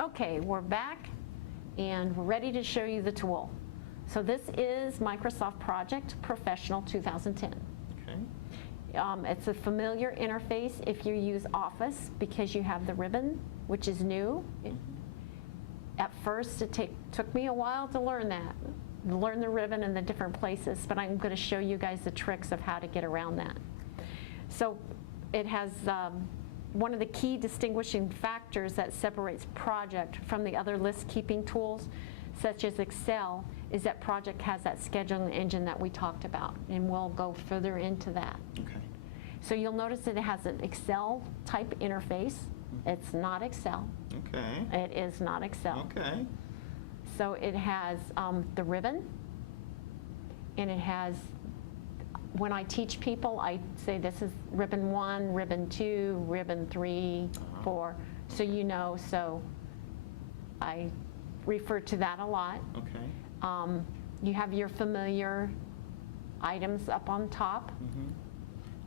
Okay, we're back and we're ready to show you the tool. So this is Microsoft Project Professional 2010. Okay. It's a familiar interface if you use Office because you have the ribbon, which is new. At first, it took me a while to learn that, learn the ribbon in the different places, but I'm going to show you guys the tricks of how to get around that. So it has one of the key distinguishing factors that separates Project from the other list-keeping tools, such as Excel, is that Project has that scheduling engine that we talked about, and we'll go further into that. Okay. So you'll notice that it has an Excel-type interface. It's not Excel. Okay. It is not Excel. Okay. So it has the ribbon, and it has, when I teach people, I say this is ribbon 1, ribbon 2, ribbon 3, 4, so you know, so I refer to that a lot. Okay. You have your familiar items up on top. Mm-hmm.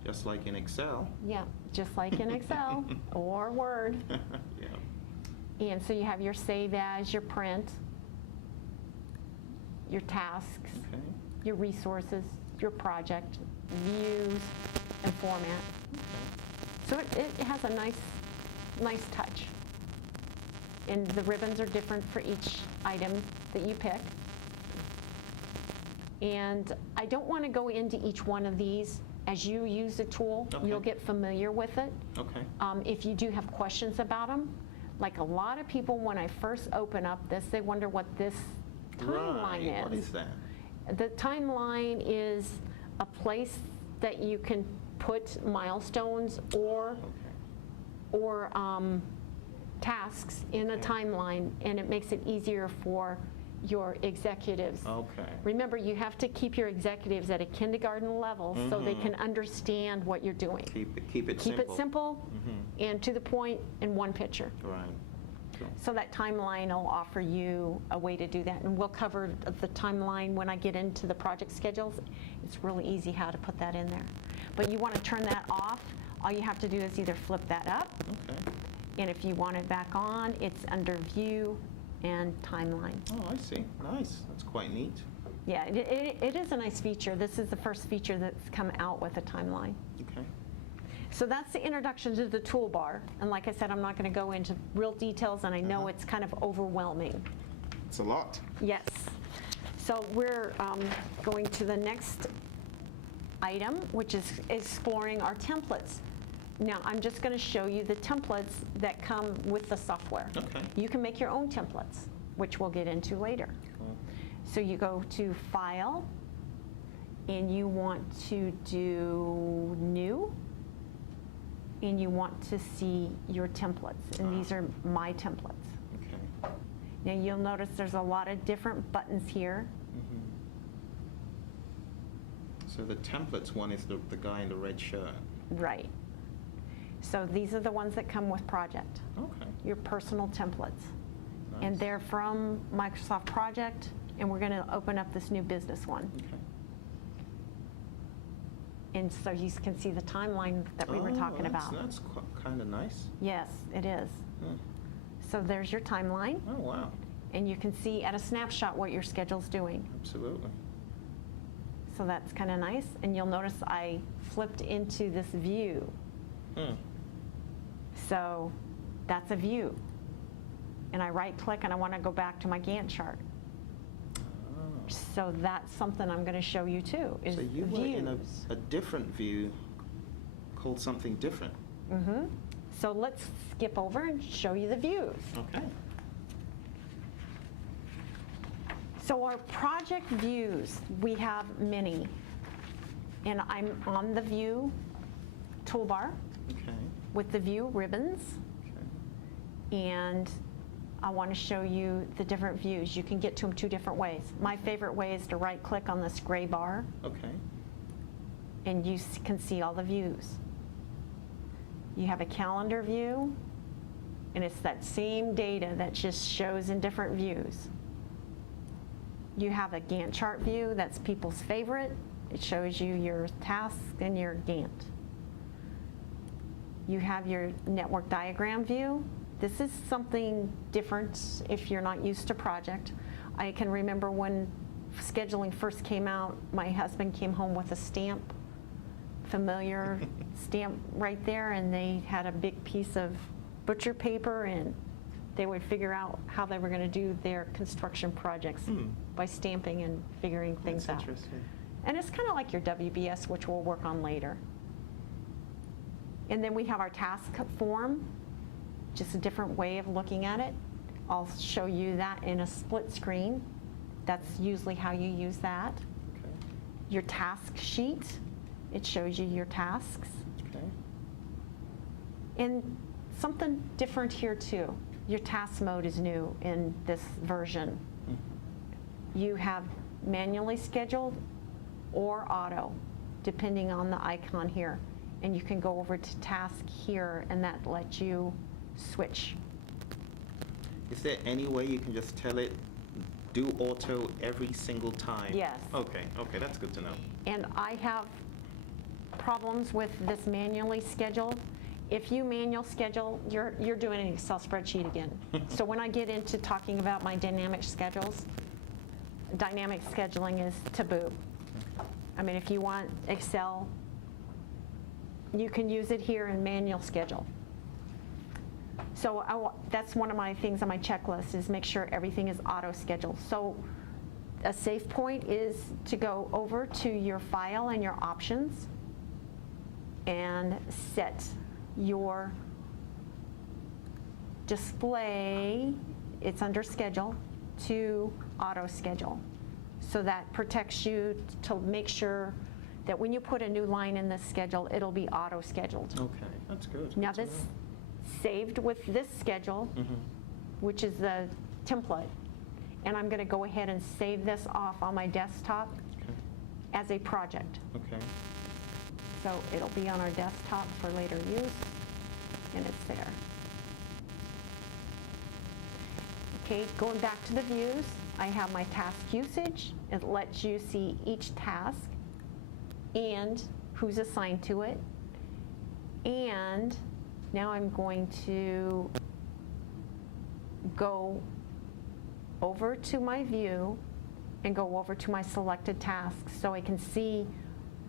Just like in Excel. Yeah, just like in Excel or Word. Yeah. And so you have your save as, your print, your tasks, Okay. your resources, your project, views, and format. So it has a nice touch. And the ribbons are different for each item that you pick. And I don't want to go into each one of these. As you use the tool, Okay. you'll get familiar with it. Okay. If you do have questions about them, like a lot of people, when I first open up this, they wonder what this timeline Right. What is that? The timeline is a place that you can put milestones or tasks in a timeline, and it makes it easier for your executives. Okay. Remember, you have to keep your executives at a kindergarten level so they can understand what you're doing. Keep it Keep simple. it simple and to the point in one picture. Right. Cool. So that timeline will offer you a way to do that. And we'll cover the timeline when I get into the project schedules. It's really easy how to put that in there. But you want to turn that off. All you have to do is either flip that up. Okay. And if you want it back on, it's under View and Timeline. Oh, I see. Nice. That's quite neat. Yeah, it is a nice feature. This is the first feature that's come out with a timeline. Okay. So that's the introduction to the toolbar. And like I said, I'm not going to go into real details, and I know it's kind of overwhelming. It's a lot. Yes. So we're going to the next item, which is exploring our templates. Now, I'm just going to show you the templates that come with the software. Okay. You can make your own templates, which we'll get into later. Cool. So you go to File, and you want to do New, and you want to see your templates, and these are my templates. Okay. Now you'll notice there's a lot of different buttons here. So the templates one is the guy in the red shirt. Right. So these are the ones that come with Project, Okay. your personal templates. Nice. And they're from Microsoft Project, and we're going to open up this new business one. Okay. And so you can see the timeline that we were talking about. That's kind of nice. Yes, it is. So there's your timeline, Oh, wow. and you can see at a snapshot what your schedule's doing. Absolutely. So that's kind of nice. And you'll notice I flipped into this view. So that's a view. And I right-click, and I want to go back to my Gantt chart. So that's something I'm going to show you too, is So you were views. in a different view called something different. So let's skip over and show you the views. Okay. So our project views, we have many. And I'm on the view toolbar Okay. with the view ribbons. Okay. And I want to show you the different views. You can get to them two different ways. My favorite way is to right-click on this gray bar, Okay. and you can see all the views. You have a calendar view, and it's that same data that just shows in different views. You have a Gantt chart view, that's people's favorite. It shows you your tasks and your Gantt. You have your network diagram view, This is something different if you're not used to project. I can remember when scheduling first came out, my husband came home with a stamp, familiar stamp right there, and they had a big piece of butcher paper, and they would figure out how they were going to do their construction projects by stamping and figuring things out. That's interesting. And it's kind of like your WBS, which we'll work on later. And then we have our task form, just a different way of looking at it. I'll show you that in a split screen. That's usually how you use that. Okay. Your task sheet, it shows you your tasks. Okay. And something different here too. Your task mode is new in this version. You have manually scheduled or auto, depending on the icon here. And you can go over to task here, and that lets you switch. Is there any way you can just tell it, do auto every single time? Yes. Okay, okay, that's good to know. And I have problems with this manually scheduled. If you manual schedule, you're doing an Excel spreadsheet again. So when I get into talking about my dynamic schedules, dynamic scheduling is taboo. I mean, if you want Excel, you can use it here in manual schedule. So that's one of my things on my checklist, is make sure everything is auto scheduled. So a safe point is to go over to your file and your options and set your display, it's under schedule, to auto schedule. So that protects you to make sure that when you put a new line in the schedule, it'll be auto scheduled. Okay, that's good. Now Good to this know. saved with this schedule, which is the template, and I'm going to go ahead and save this off on my desktop as a project. Okay. So it'll be on our desktop for later use, and it's there. Okay, going back to the views, I have my task usage. It lets you see each task and who's assigned to it. And now I'm going to go over to my view and go over to my selected tasks so I can see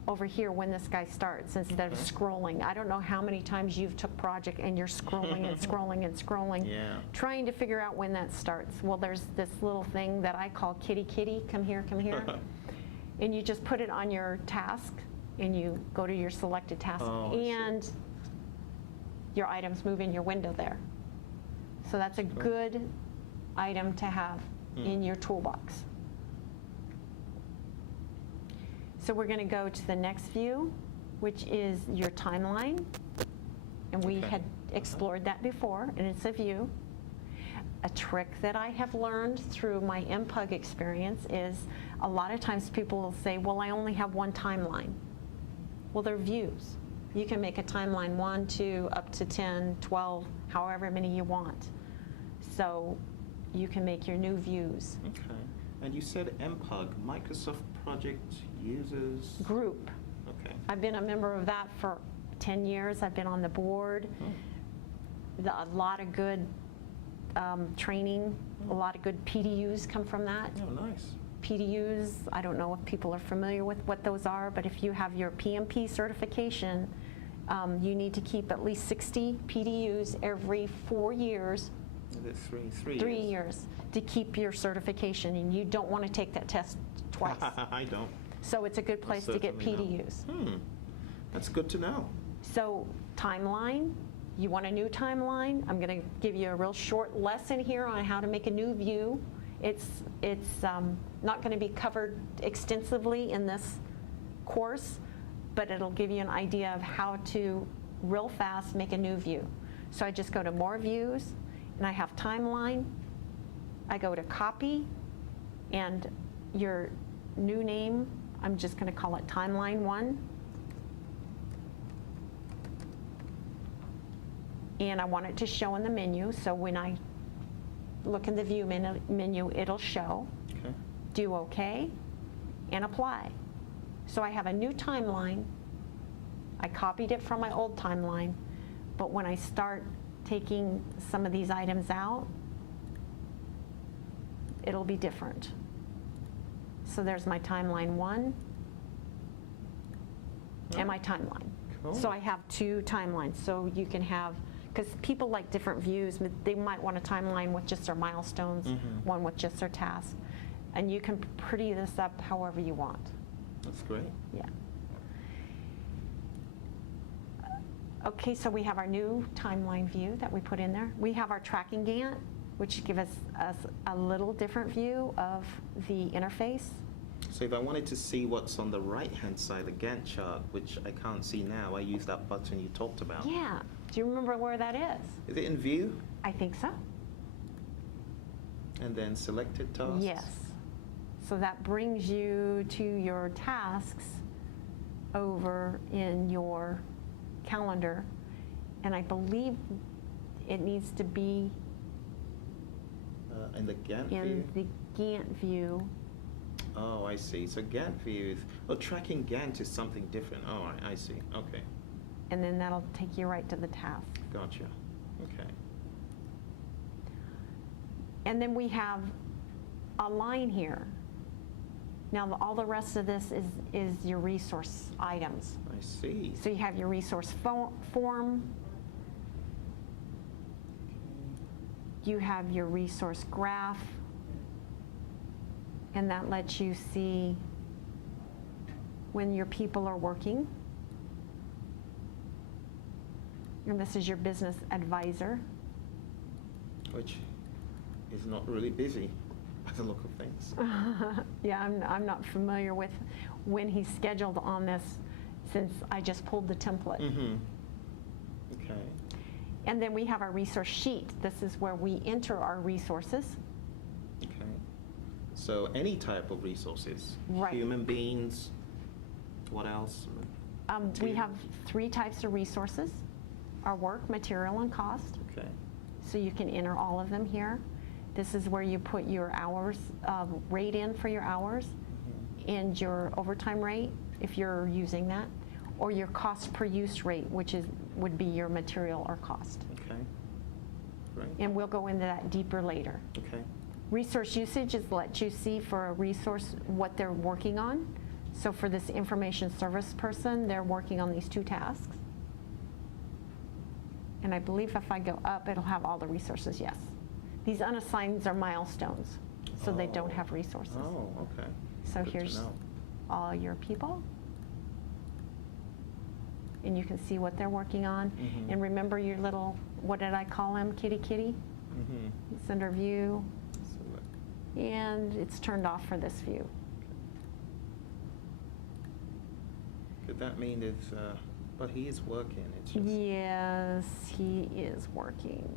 over here when this guy starts instead of scrolling. I don't know how many times you've took project and you're scrolling and scrolling and scrolling, trying to figure out when that starts. Well, there's this little thing that I call kitty kitty, come here, and you just put it on your task and you go to your selected task, and your items move in your window there. So that's a good item to have in your toolbox. So we're going to go to the next view, which is your timeline. And we had explored that before, and it's a view. A trick that I have learned through my MPUG experience is a lot of times people will say, well, I only have one timeline. Well, they're views. You can make a timeline 1, 2, up to 10, 12, however many you want. So you can make your new views. Okay. And you said MPUG, Microsoft Project Users Group. Okay. I've been a member of that for 10 years. I've been on the board. A lot of good training, a lot of good PDUs come from that. Oh, nice. PDUs, I don't know if people are familiar with what those are, but if you have your PMP certification, you need to keep at least 60 PDUs every 4 years. Is it three 3 years to keep your certification, and you don't want to take that test twice. I don't. So it's a good place to get Certainly PDUs. That's good to know. So timeline, you want a new timeline? I'm going to give you a real short lesson here on how to make a new view. It's not going to be covered extensively in this course, but it'll give you an idea of how to real fast make a new view. So I just go to more views, and I have timeline. I go to copy, and your new name, I'm just going to call it timeline 1. And I want it to show in the menu, so when I look in the view menu, it'll show. Okay. Do OK, and apply. So I have a new timeline. I copied it from my old timeline, but when I start taking some of these items out, it'll be different. So there's my timeline 1 and my timeline. Cool. So I have 2 timelines. So you can have, because people like different views, but they might want a timeline with just their milestones, one with just their tasks. And you can pretty this up however you want. That's great. Yeah. Okay, so we have our new timeline view that we put in there. We have our tracking Gantt, which give us a little different view of the interface. So if I wanted to see what's on the right-hand side, the Gantt chart, which I can't see now, I use that button you talked about. Yeah. Do you remember where that is? Is it in view? I think so. And then selected tasks? Yes. So that brings you to your tasks over in your calendar. And I believe it needs to be In the Gantt view? in the Gantt view. Oh, I see. So Gantt view is, oh, tracking Gantt is something different. Oh, I see. Okay. And then that'll take you right to the task. Gotcha. Okay. And then we have a line here. Now, all the rest of this is your resource items. I see. So you have your resource form. You have your resource graph. And that lets you see when your people are working. And this is your business advisor. Which is not really busy by the look of things. Yeah, I'm not familiar with when he's scheduled on this since I just pulled the template. Okay. And then we have our resource sheet. This is where we enter our resources. Okay. So any type of resources? Right. Human beings, what else? We have 3 types of resources: our work, material, and cost. Okay. So you can enter all of them here. This is where you put your hours, rate in for your hours, and your overtime rate, if you're using that, or your cost per use rate, which would be your material or cost. Okay. Great. And we'll go into that deeper later. Okay. Resource usage is let you see for a resource what they're working on. So for this information service person, they're working on these 2 tasks. And I believe if I go up, it'll have all the resources, yes. These unassigned are milestones, so they don't have resources. Oh, okay. So Good to here's know. all your people. And you can see what they're working on. And remember your little, what did I call him, kitty kitty? It's under view, and it's turned off for this view. Could that mean it's, but he is working, it's just. Yes, he is working.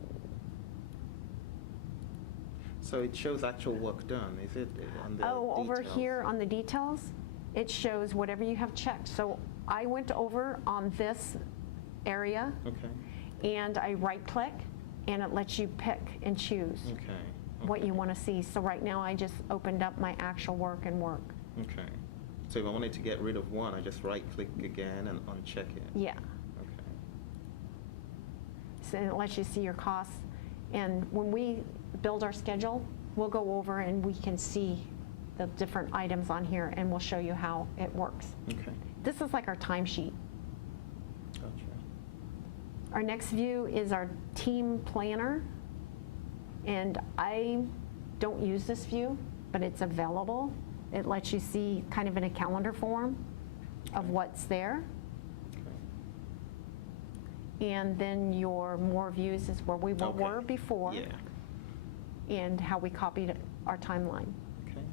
So it shows actual work done, is it? On the Over details? here on the details, it shows whatever you have checked. So I went over on this area, Okay. and I right-click, and it lets you pick and choose Okay. what you want to see. So right now, I just opened up my actual work and work. Okay. So if I wanted to get rid of one, I just right-click again and uncheck it. Yeah. Okay. So it lets you see your costs. And when we build our schedule, we'll go over and we can see the different items on here, and we'll show you how it works. Okay. This is like our timesheet. Gotcha. Our next view is our team planner. And I don't use this view, but it's available. It lets you see kind of in a calendar form of what's there. Okay. And then your more views is where we Okay. were before. Yeah. And how we copied our timeline. Okay.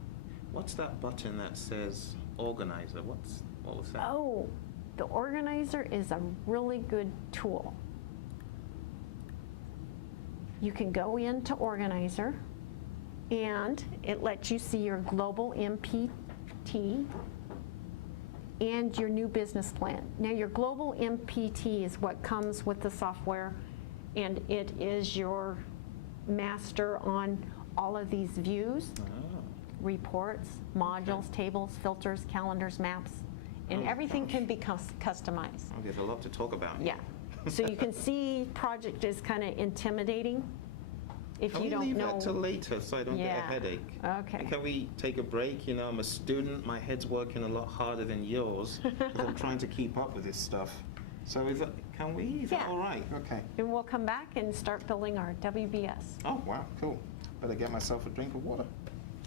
What's that button that says organizer? What was that? Oh, the organizer is a really good tool. You can go into organizer, and it lets you see your global MPT and your new business plan. Now, your global MPT is what comes with the software, and it is your master on all of these views, Oh. reports, modules, tables, filters, calendars, maps, and Oh, everything gosh. can be customized. Oh, there's a lot to talk about. Yeah. So you can see project is kind of intimidating if Can you we don't leave know. that till later so I don't get a Yeah. headache? Okay. And can we take a break? You know, I'm a student. My head's working a lot harder than yours because I'm trying to keep up with this stuff. So is that, can we? Is that Yeah. all right? Okay. And we'll come back and start building our WBS. Oh, wow, cool. Better get myself a drink of water.